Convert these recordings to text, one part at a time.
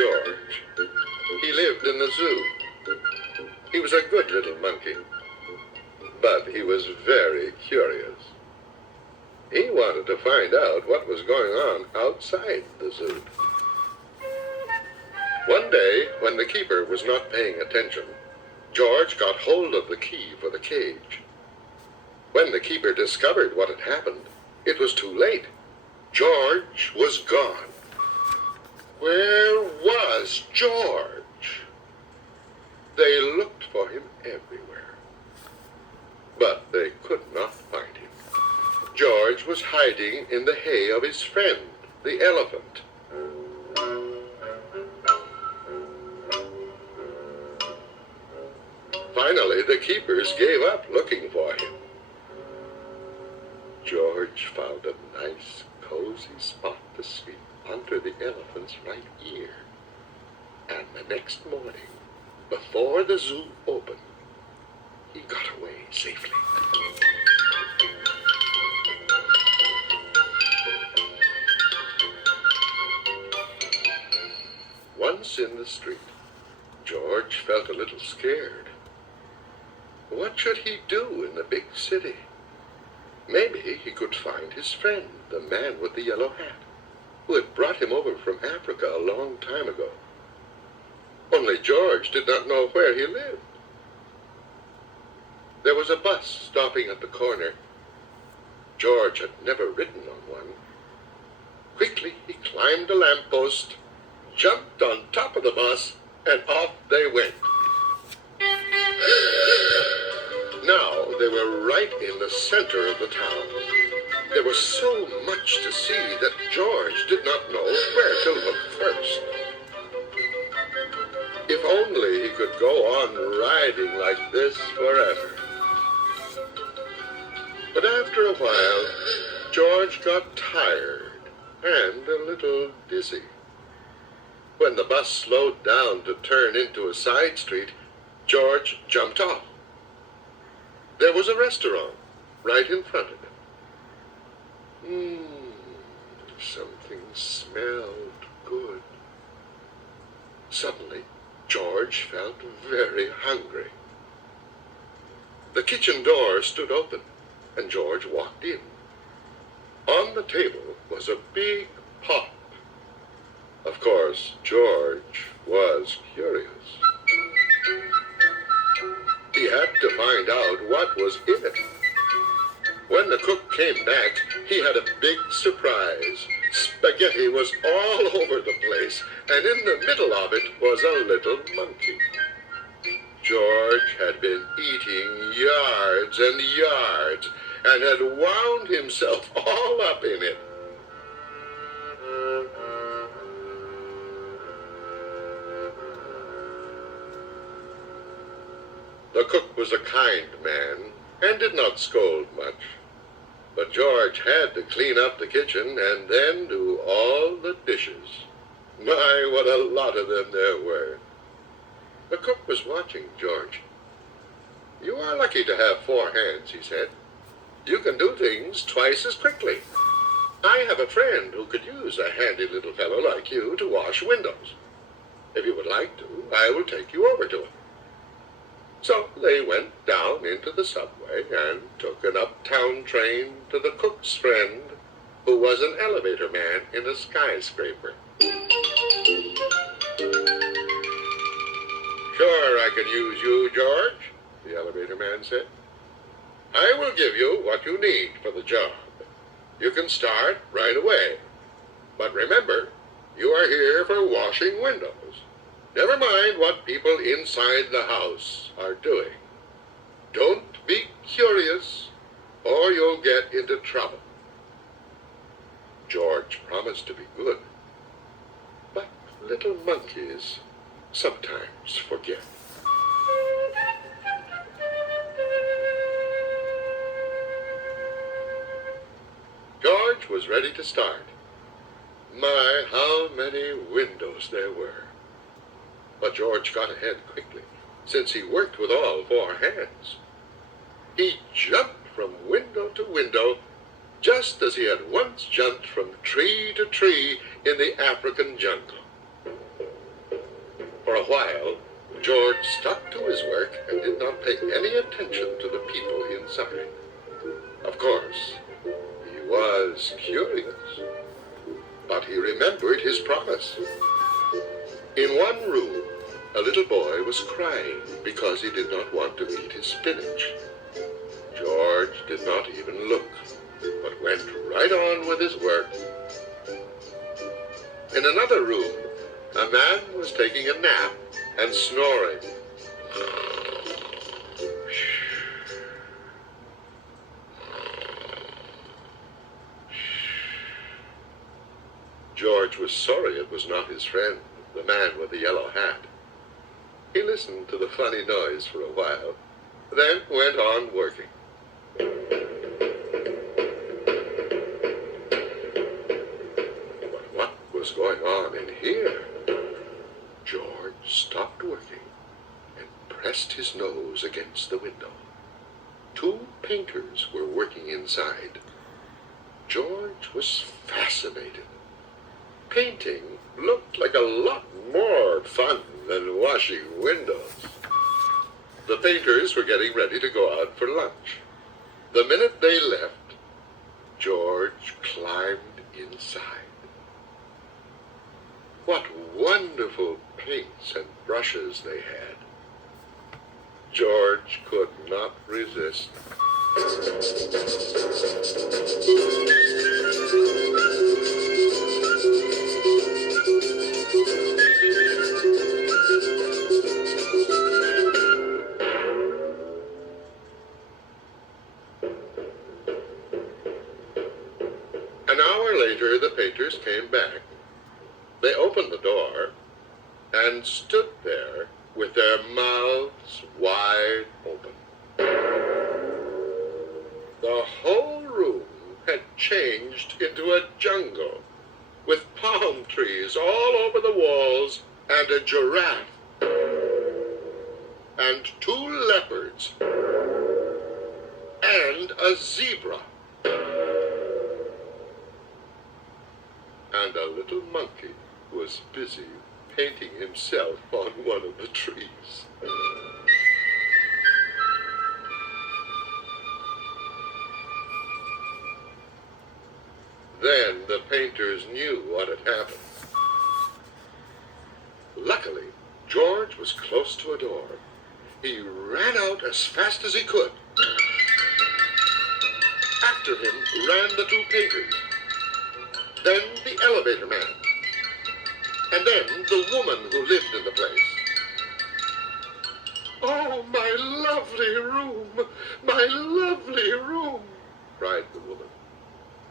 George. He lived in the zoo. He was a good little monkey, but he was very curious. He wanted to find out what was going on outside the zoo. One day, when the keeper was not paying attention, George got hold of the key for the cage. When the keeper discovered what had happened, it was too late. George was gone. Where was George? They looked for him everywhere, but they could not find him. George was hiding in the hay of his friend, the elephant. Finally, the keepers gave up looking for him. George found a nice, cozy spot to sleep under the elephant's right ear. And the next morning, before the zoo opened, he got away safely. Once in the street, George felt a little scared. What should he do in the big city? Maybe he could find his friend, the man with the yellow hat, who had brought him over from Africa a long time ago. Only George did not know where he lived. There was a bus stopping at the corner. George had never ridden on one. Quickly he climbed a lamppost, jumped on top of the bus, and off they went. Now they were right in the center of the town. There was so much to see that George did not know where to look first. If only he could go on riding like this forever. But after a while, George got tired and a little dizzy. When the bus slowed down to turn into a side street, George jumped off. There was a restaurant right in front of him. Something smelled good. Suddenly, George felt very hungry. The kitchen door stood open, and George walked in. On the table was a big pot. Of course, George was curious. He had to find out what was in it. When the cook came back, he had a big surprise. Spaghetti was all over the place, and in the middle of it was a little monkey. George had been eating yards and yards, and had wound himself all up in it. The cook was a kind man and did not scold much. But George had to clean up the kitchen and then do all the dishes. My, what a lot of them there were. The cook was watching George. "You are lucky to have 4 hands," he said. "You can do things twice as quickly. I have a friend who could use a handy little fellow like you to wash windows. If you would like to, I will take you over to him." So they went down into the subway and took an uptown train to the cook's friend, who was an elevator man in a skyscraper. "Sure, I can use you, George," the elevator man said. "I will give you what you need for the job. You can start right away. But remember, you are here for washing windows. Never mind what people inside the house are doing. Don't be curious, or you'll get into trouble." George promised to be good, but little monkeys sometimes forget. George was ready to start. My, how many windows there were! But George got ahead quickly, since he worked with all 4 hands. He jumped from window to window, just as he had once jumped from tree to tree in the African jungle. For a while, George stuck to his work and did not pay any attention to the people inside. Of course, he was curious, but he remembered his promise. In one room, a little boy was crying because he did not want to eat his spinach. George did not even look, but went right on with his work. In another room, a man was taking a nap and snoring. George was sorry it was not his friend, the man with the yellow hat. He listened to the funny noise for a while, then went on working. But what was going on in here? George stopped working and pressed his nose against the window. Two painters were working inside. George was fascinated. Painting looked like a lot more fun than washing windows. The painters were getting ready to go out for lunch. The minute they left, George climbed inside. What wonderful paints and brushes they had. George could not resist. An hour later, the painters came back. They opened the door and stood there with their mouths wide open. The whole room had changed into a jungle, with palm trees all over the walls and a giraffe and two leopards and a zebra and a little monkey was busy painting himself on one of the trees. Then the painters knew what had happened. Luckily, George was close to a door. He ran out as fast as he could. After him ran the two painters, then the elevator man, and then the woman who lived in the place. "Oh, my lovely room, my lovely room," cried the woman.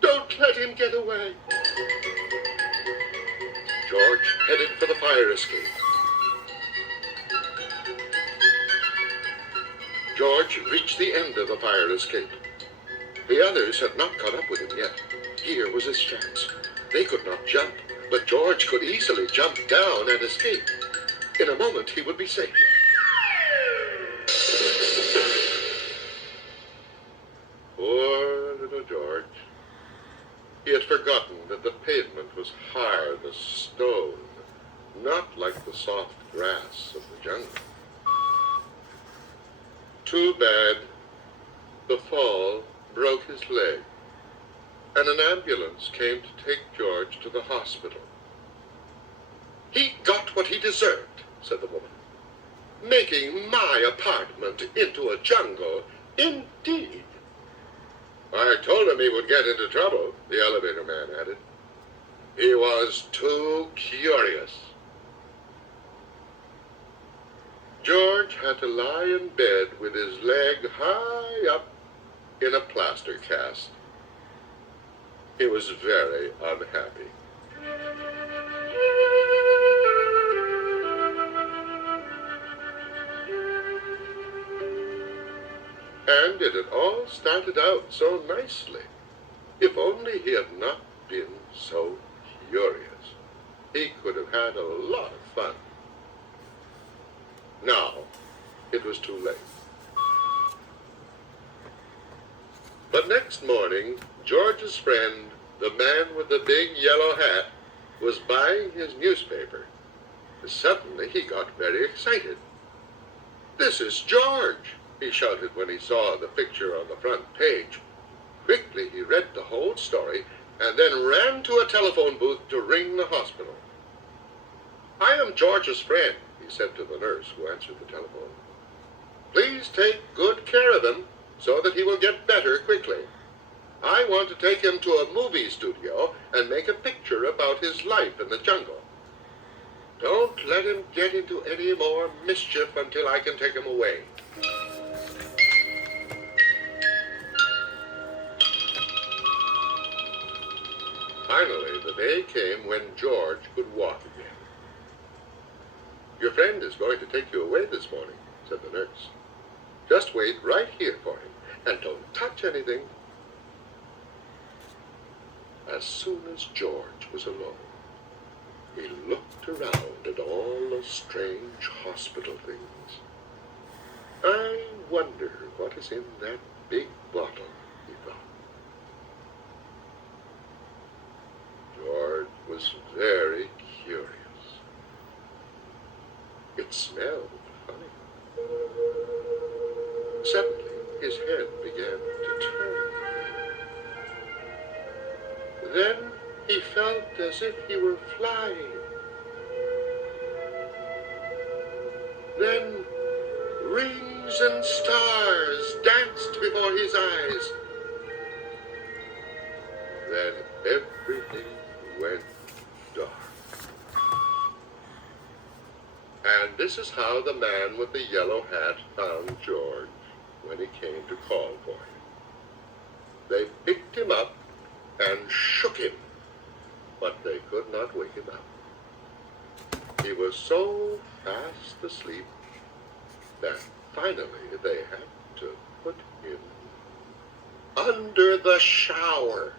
"Don't let him get away." George headed for the fire escape. George reached the end of the fire escape. The others had not caught up with him yet. Here was his chance. They could not jump, but George could easily jump down and escape. In a moment, he would be safe. Poor little George. He had forgotten that the pavement was hard as stone, not like the soft grass of the jungle. Too bad. The fall broke his leg, and an ambulance came to take George to the hospital. "He got what he deserved," said the woman. "Making my apartment into a jungle, indeed." "I told him he would get into trouble," the elevator man added. "He was too curious." George had to lie in bed with his leg high up in a plaster cast. He was very unhappy. And it had all started out so nicely. If only he had not been so curious, he could have had a lot of fun. Now, it was too late. But next morning, George's friend, the man with the big yellow hat, was buying his newspaper Suddenly he got very excited. "This is George!" he shouted when he saw the picture on the front page. Quickly he read the whole story and then ran to a telephone booth to ring the hospital. "I am George's friend," he said to the nurse who answered the telephone. "Please take good care of him so that he will get better quickly. I want to take him to a movie studio and make a picture about his life in the jungle. Don't let him get into any more mischief until I can take him away." Finally, the day came when George could walk again. "Your friend is going to take you away this morning," said the nurse. "Just wait right here for him, and don't touch anything." As soon as George was alone, he looked around at all the strange hospital things. "I wonder what is in that big bottle," he thought. George was very curious. It smelled funny. Suddenly, his head began to turn. Then he felt as if he were flying. Then rings and stars danced before his eyes. Then everything went dark. And this is how the man with the yellow hat found George when he came to call for him. They picked him up and shook him, but they could not wake him up. He was so fast asleep that finally they had to put him under the shower.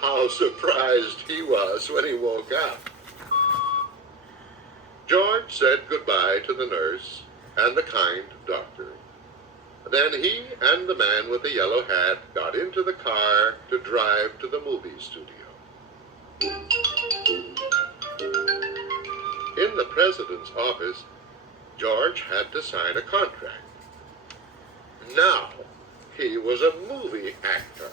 How surprised he was when he woke up. George said goodbye to the nurse and the kind doctor. Then he and the man with the yellow hat got into the car to drive to the movie studio. In the president's office, George had to sign a contract. Now he was a movie actor.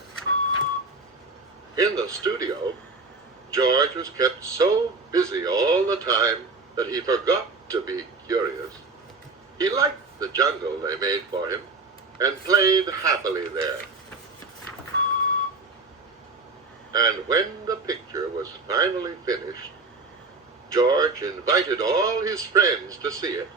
In the studio, George was kept so busy all the time that he forgot to be curious. He liked the jungle they made for him and played happily there. And when the picture was finally finished, George invited all his friends to see it.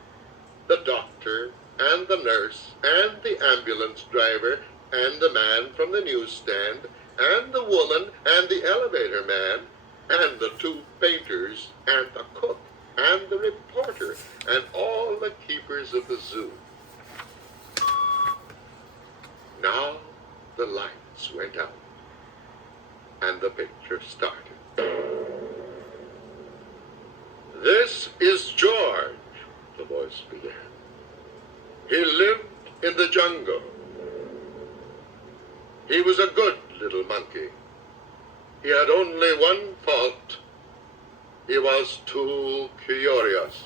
The doctor and the nurse and the ambulance driver and the man from the newsstand and the woman and the elevator man and the two painters and the cook and the reporter and all the keepers of the zoo. Now the lights went out and the picture started. "This is George," the voice began. "He lived in the jungle. He was a good little monkey. He had only one fault. He was too curious."